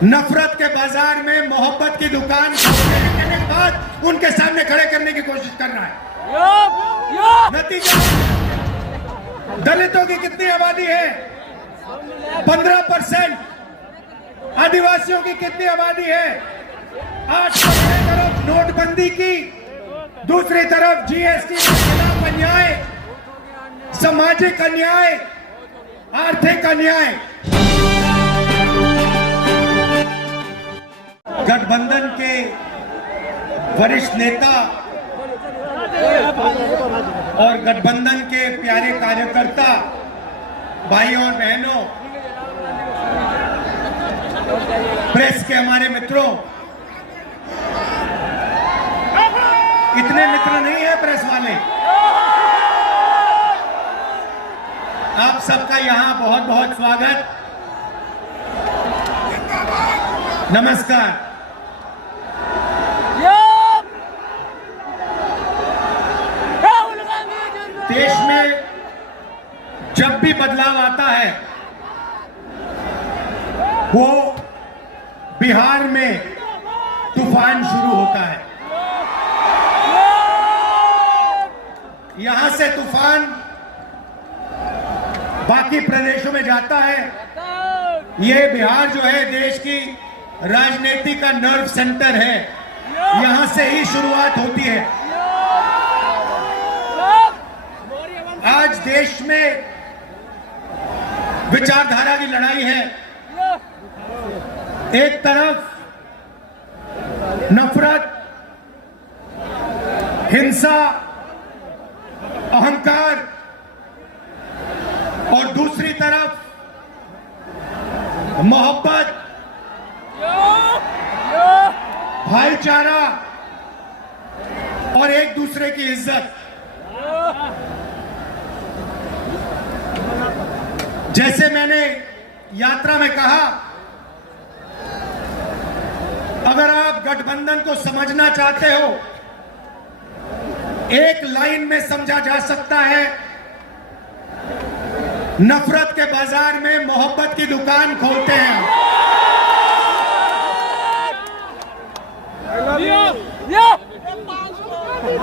नफरत के बाजार में मोहब्बत की दुकान करने के बाद उनके सामने खड़े करने की कोशिश कर रहा है। नतीजा, दलितों की कितनी आबादी है? 15%। आदिवासियों की कितनी आबादी है? 8%। तरफ नोटबंदी की, दूसरी तरफ जीएसटी के खिलाफ अन्याय, सामाजिक अन्याय, आर्थिक अन्याय। गठबंधन के वरिष्ठ नेता और गठबंधन के प्यारे कार्यकर्ता भाइयों और बहनों, प्रेस के हमारे मित्रों, इतने मित्र नहीं है प्रेस वाले। आप सबका यहां बहुत बहुत स्वागत, नमस्कार। देश में जब भी बदलाव आता है वो बिहार में तूफान शुरू होता है। यहां से तूफान बाकी प्रदेशों में जाता है। ये बिहार जो है देश की राजनीति का नर्व सेंटर है, यहां से ही शुरुआत होती है। आज देश में विचारधारा की लड़ाई है। एक तरफ नफरत, हिंसा, अहंकार और दूसरी तरफ मोहब्बत, भाईचारा और एक दूसरे की इज्जत। जैसे मैंने यात्रा में कहा, अगर आप गठबंधन को समझना चाहते हो, एक लाइन में समझा जा सकता है, नफरत के बाजार में मोहब्बत की दुकान खोलते हैं।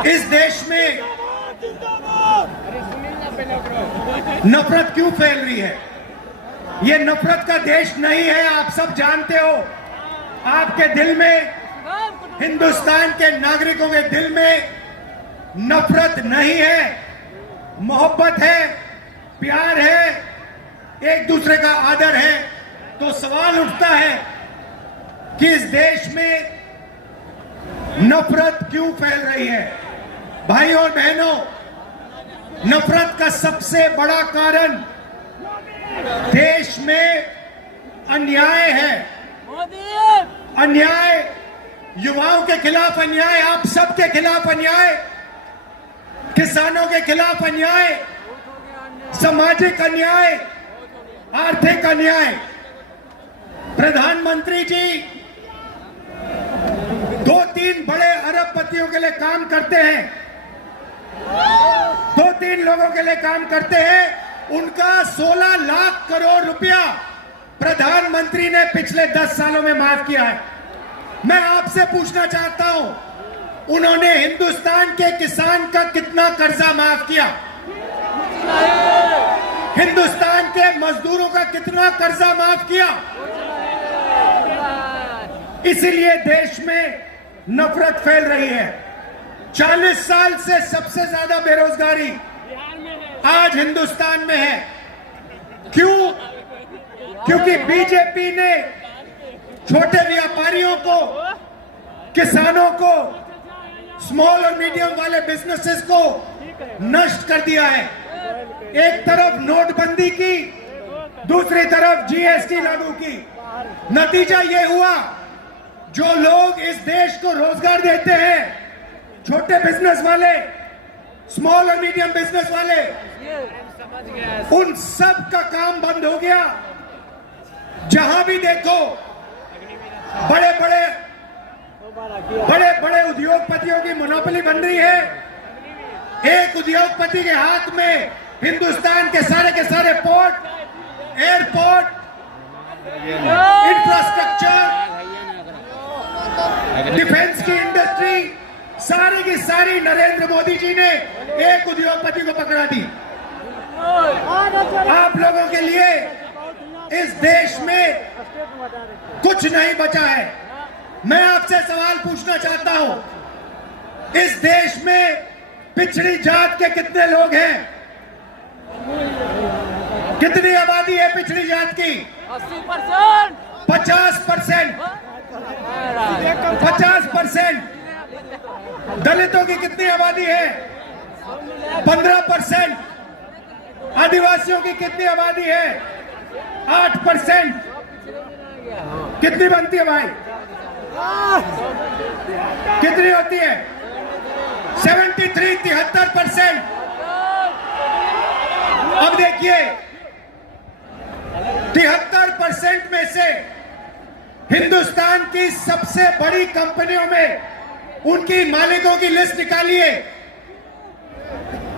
इस देश में नफरत क्यों फैल रही है? ये नफरत का देश नहीं है, आप सब जानते हो। आपके दिल में, हिंदुस्तान के नागरिकों के दिल में नफरत नहीं है, मोहब्बत है, प्यार है, एक दूसरे का आदर है। तो सवाल उठता है कि इस देश में नफरत क्यों फैल रही है? भाइयों और बहनों, नफरत का सबसे बड़ा कारण देश में अन्याय है। अन्याय, युवाओं के खिलाफ अन्याय, आप सबके खिलाफ अन्याय, किसानों के खिलाफ अन्याय, सामाजिक अन्याय, आर्थिक अन्याय। प्रधानमंत्री जी 2-3 बड़े अरबपतियों के लिए काम करते हैं, 2-3 लोगों के लिए काम करते हैं। उनका 16 लाख करोड़ रुपया प्रधानमंत्री ने पिछले 10 सालों में माफ किया है। मैं आपसे पूछना चाहता हूं, उन्होंने हिंदुस्तान के किसान का कितना कर्जा माफ किया? हिंदुस्तान के मजदूरों का कितना कर्जा माफ किया? इसीलिए देश में नफरत फैल रही है। 40 साल से सबसे ज्यादा बेरोजगारी आज हिंदुस्तान में है। क्यों? क्योंकि बीजेपी ने छोटे व्यापारियों को, किसानों को, स्मॉल और मीडियम वाले बिजनेसेस को नष्ट कर दिया है। एक तरफ नोटबंदी की, दूसरी तरफ जीएसटी लागू की। नतीजा यह हुआ, जो लोग इस देश को रोजगार देते हैं, छोटे बिजनेस वाले, स्मॉल और मीडियम बिजनेस वाले, उन सब का काम बंद हो गया। जहां भी देखो बड़े बड़े उद्योगपतियों की मोनोपोली बन रही है। एक उद्योगपति के हाथ में हिंदुस्तान के सारे पोर्ट, एयरपोर्ट, इंफ्रास्ट्रक्चर, डिफेंस की इंडस्ट्री सारी की सारी नरेंद्र मोदी जी ने एक उद्योगपति को पकड़ा दी। आप लोगों के लिए इस देश में कुछ नहीं बचा है। मैं आपसे सवाल पूछना चाहता हूं, इस देश में पिछड़ी जात के कितने लोग हैं? कितनी आबादी है पिछड़ी जात की? 80%। 50%। 50%। दलितों की कितनी आबादी है? 15%। आदिवासियों की कितनी आबादी है? 8%। कितनी बनती है भाई? कितनी होती है? 73% अब देखिए 73% में से हिंदुस्तान की सबसे बड़ी कंपनियों में उनकी मालिकों की लिस्ट निकालिए,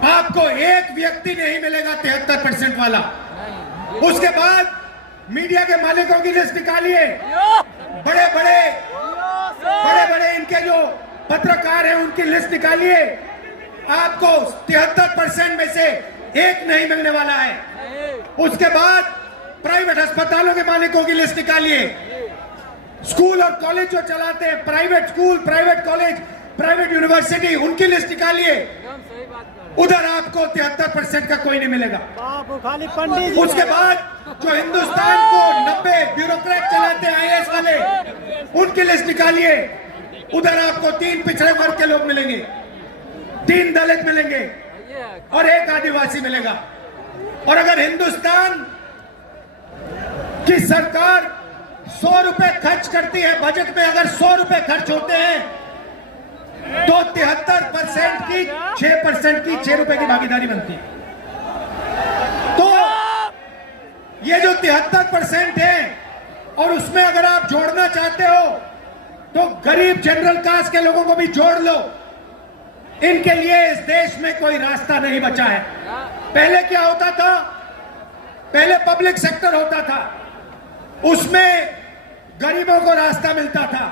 आपको एक व्यक्ति नहीं मिलेगा 73% वाला। उसके बाद मीडिया के मालिकों की लिस्ट निकालिए, बड़े बड़े इनके जो पत्रकार हैं उनकी लिस्ट निकालिए, आपको 73% में से एक नहीं मिलने वाला है। उसके बाद प्राइवेट अस्पतालों के मालिकों की लिस्ट निकालिए, स्कूल और कॉलेज जो चलाते हैं, private school, private college, private university, उनकी लिस्ट निकालिए, उधर आपको 73% का कोई नहीं मिलेगा। खाली पंडित। उसके बाद जो हिंदुस्तान को 90 ब्यूरोक्रेट चलाते हैं IAS वाले, उनकी लिस्ट निकालिए, उधर आपको 3 पिछड़े वर्ग के लोग मिलेंगे, 3 दलित मिलेंगे और 1 आदिवासी मिलेगा। और अगर हिंदुस्तान की सरकार 100 रुपए खर्च करती है, बजट में अगर 100 रुपए खर्च होते हैं तो 73% की 6% की 6 रुपए की भागीदारी बनती है। तो ये जो 73% है और उसमें अगर आप जोड़ना चाहते हो तो गरीब जनरल कास्ट के लोगों को भी जोड़ लो। इनके लिए इस देश में कोई रास्ता नहीं बचा है। पहले क्या होता था? पहले पब्लिक सेक्टर होता था, उसमें गरीबों को रास्ता मिलता था,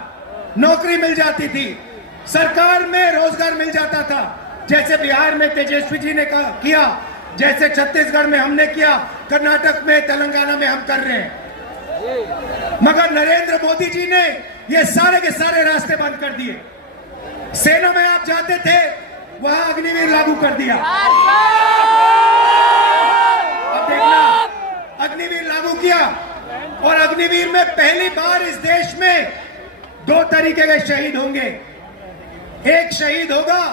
नौकरी मिल जाती थी, सरकार में रोजगार मिल जाता था, जैसे बिहार में तेजस्वी जी ने किया, जैसे छत्तीसगढ़ में हमने किया, कर्नाटक में, तेलंगाना में हम कर रहे हैं। मगर नरेंद्र मोदी जी ने ये सारे के सारे रास्ते बंद कर दिए। सेना में आप जाते थे, वहां अग्निवीर लागू कर दिया। अब देखना, अग्निवीर लागू किया और अग्निवीर में पहली बार इस देश में 2 तरीके के शहीद होंगे। एक शहीद होगा,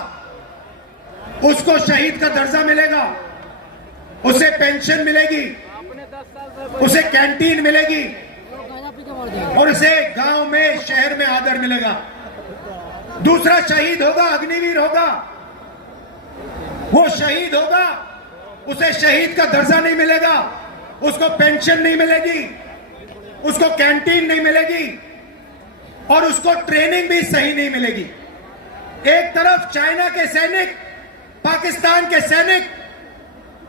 उसको शहीद का दर्जा मिलेगा, उसे पेंशन मिलेगी, उसे कैंटीन मिलेगी और उसे गांव में, शहर में आदर मिलेगा। दूसरा शहीद होगा, अग्निवीर होगा, वो शहीद होगा, उसे शहीद का दर्जा नहीं मिलेगा, उसको पेंशन नहीं मिलेगी, उसको कैंटीन नहीं मिलेगी और उसको ट्रेनिंग भी सही नहीं मिलेगी। एक तरफ चाइना के सैनिक, पाकिस्तान के सैनिक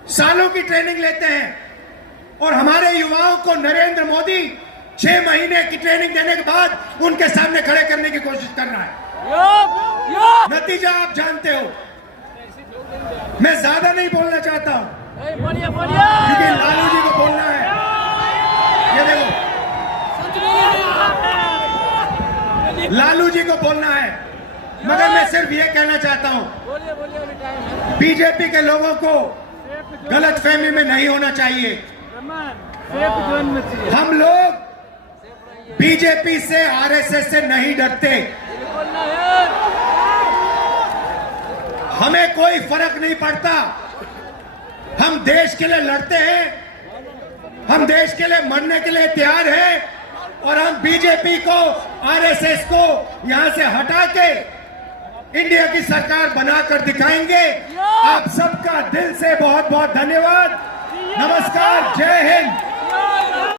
सालों की ट्रेनिंग लेते हैं और हमारे युवाओं को नरेंद्र मोदी 6 महीने की ट्रेनिंग देने के बाद उनके सामने खड़े करने की कोशिश कर रहा है। नतीजा आप जानते हो। मैं ज्यादा नहीं बोलना चाहता हूं क्योंकि लालू जी को बोलना है। ये देखो, लालू जी को बोलना है, मगर मैं सिर्फ ये कहना चाहता हूं, बीजेपी के लोगों को गलतफहमी में नहीं होना चाहिए। हम लोग बीजेपी से, आरएसएस से नहीं डरते। हमें कोई फर्क नहीं पड़ता। हम देश के लिए लड़ते हैं, हम देश के लिए मरने के लिए तैयार हैं और हम बीजेपी को, आरएसएस को यहां से हटा के इंडिया की सरकार बनाकर दिखाएंगे। आप सबका दिल से बहुत बहुत धन्यवाद। नमस्कार, जय हिंद।